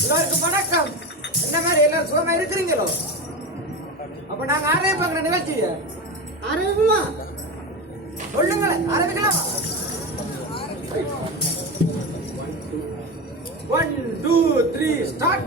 எல்லாருக்கும் வணக்கம். என்ன மாதிரி எல்லாரும் சுகமா இருக்கிறீங்களோ? அப்ப நாங்க ஆரம்பிப்பாங்க நிகழ்ச்சிய. ஆரம்பிக்குமா சொல்லுங்களேன் ஆரம்பிக்கலாமா? ஒன் டூ த்ரீ ஸ்டார்ட்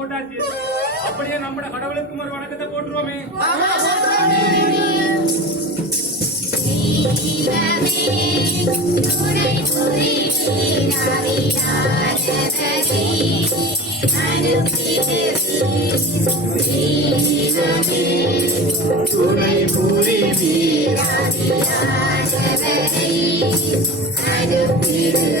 போட்டாச்சு. அப்படியே நம்மட கடவுளுக்கும் ஒரு வணக்கத்தை போட்டுருவோமே. துணை புரி வீராஜனரை அனுப்பிடுவே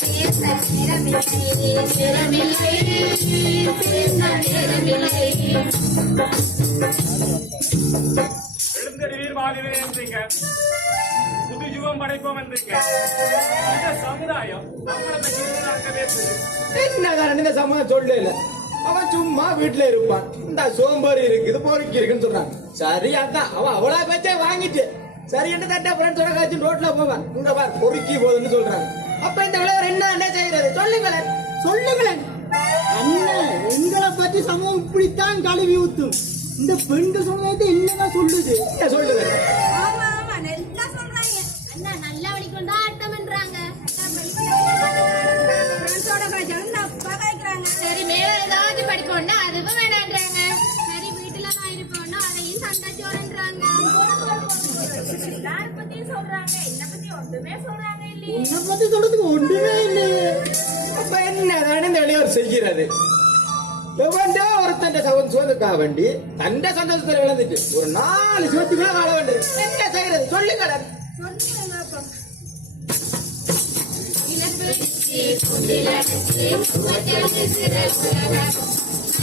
பேச நேரமில்லை. நேரமில்லை பேச நேரமில்லை. எழுந்தறிவீர் வாழ்கிறேன் என்றீங்க புது யுகம் படைப்போம் என்றீங்க இந்த சமுதாயம் நம்மளை பற்றி இந்த சமுதாயம் சொல்லல அவன் சும்மா வீட்டுல இருப்பான். இந்த சோம்பேறி இருக்குது பொறுக்கி இருக்குன்னு சொல்றான். சரி அதான். அவன் அவ்வளவு பேச்சே வாங்கிட்டு சரி என்ன தட்டா ஃப்ரெண்ட்ஸோட காய்ச்சி ரோட்ல போவான். இங்க பார் பொறுக்கி போகுதுன்னு சொல்றாங்க. அப்ப இந்த விளையாட என்ன என்ன செய்யறது? சொல்லுங்களேன். சொல்லுங்களேன். அண்ணன் எங்களை பத்தி சமூகம் இப்படித்தான் கழுவி ஊத்தும். இந்த பெண்கள் சமுதாயத்தை என்னதான் சொல்லுது? என்ன சொல்லுங்க ஆமா ஆமா. நல்லா சொல்றாங்க. அண்ணா நல்லா வலிக்கும். தான் ஆட்டம்ன்றாங்க சரி மேல ஏதாவது படிக்கணும்னா அதுவும் வேணான்றாங்க சரி வீட்டுல தான் இருப்போம்னா அதையும் சண்டை சோறுன்றாங்க எல்லார பத்தியும் சொல்றாங்க என்ன பத்தி ஒன்றுமே சொல்றாங்க இல்லையே உன்னை பத்தி சொல்றதுக்கு ஒன்றுமே இல்லையே அப்ப என்னதான் இந்த இளையோர் செய்கிறது எவன்டா ஒருத்தன் வேண்டி தண்ட இழந்துட்டு ஒரு நாலு வாழ என்ன செய்யறது?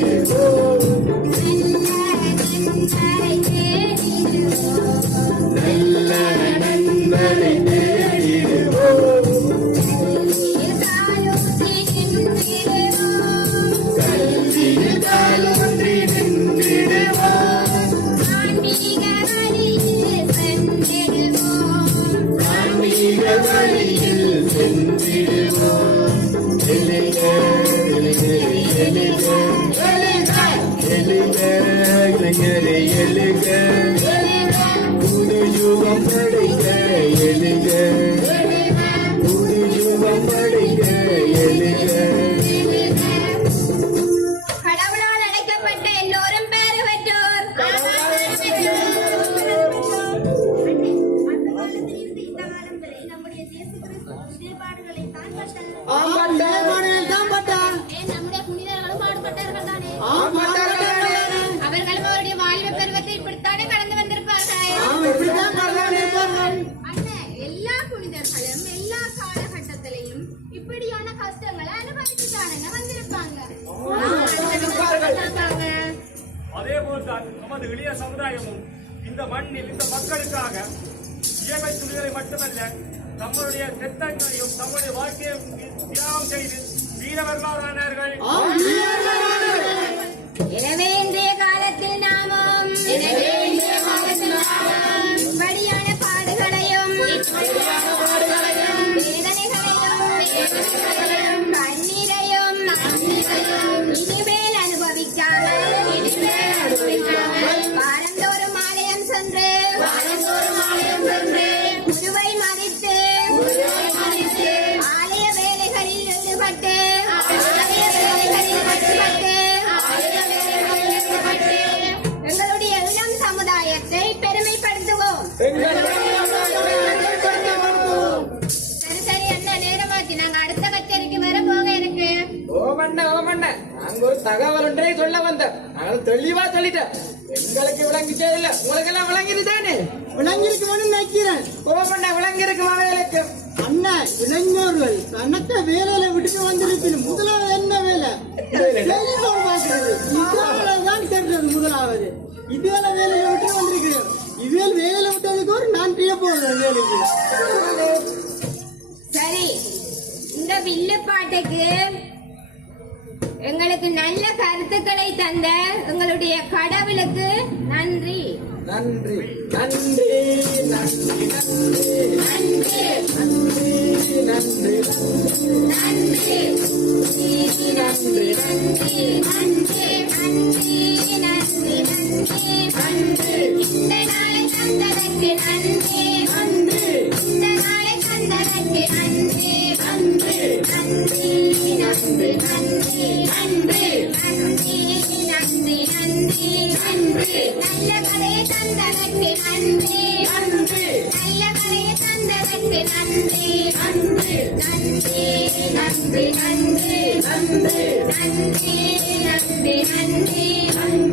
You. அதே போல்தான் நமது இளைய சமுதாயமும் இந்த மண்ணில் இந்த மக்களுக்காக இயற்கை துணிகளை மட்டுமல்ல தம்முடைய திட்டங்களையும் தம்முடைய வாழ்க்கையை தியாகம் செய்து வீர வரலாறானார்கள் எனவே இன்றைய காலத்தில் நாமும் தகவல் ஒன்றை சொல்ல வந்தேன். நாங்கள் தெளிவா சொல்லிட்டேன். எங்களுக்கு விளங்கிச்சே இல்ல. உங்களுக்கு எல்லாம் விளங்கிருதானே விளங்கிருக்குமான்னு நினைக்கிறேன். ஓமண்ண விளங்கி இருக்கு மாவேலுக்கு. அண்ணன் இளைஞர்கள் தனக்க வேலையில விட்டுட்டு வந்திருக்கணும். முதலாவது என்ன வேலை? செல்போன் பார்க்கிறது. இதனால தான் தெரிஞ்சது முதலாவது. இதுவேல வேலையில விட்டு வந்திருக்கிறேன். இதுவேல் வேலையில விட்டதுக்கு ஒரு நன்றியே போடுறேன் வேலைக்கு சரி இந்த வில்லு பாட்டுக்கு எங்களுக்கு நல்ல கருத்துக்களை தந்த எங்களுடைய கடவுளுக்கு நன்றி. நன்றி. நன்றி நன்றி நன்றி. நன்றி. நன்றி நன்றி நன்றி. நல்ல கதையை தந்ததற்கு நன்றி நன்றி நல்ல கதையை தந்ததற்கு நன்றி நன்றி நன்றி நன்றி நன்றி நன்றி நன்றி நன்றி நன்றி நன்றி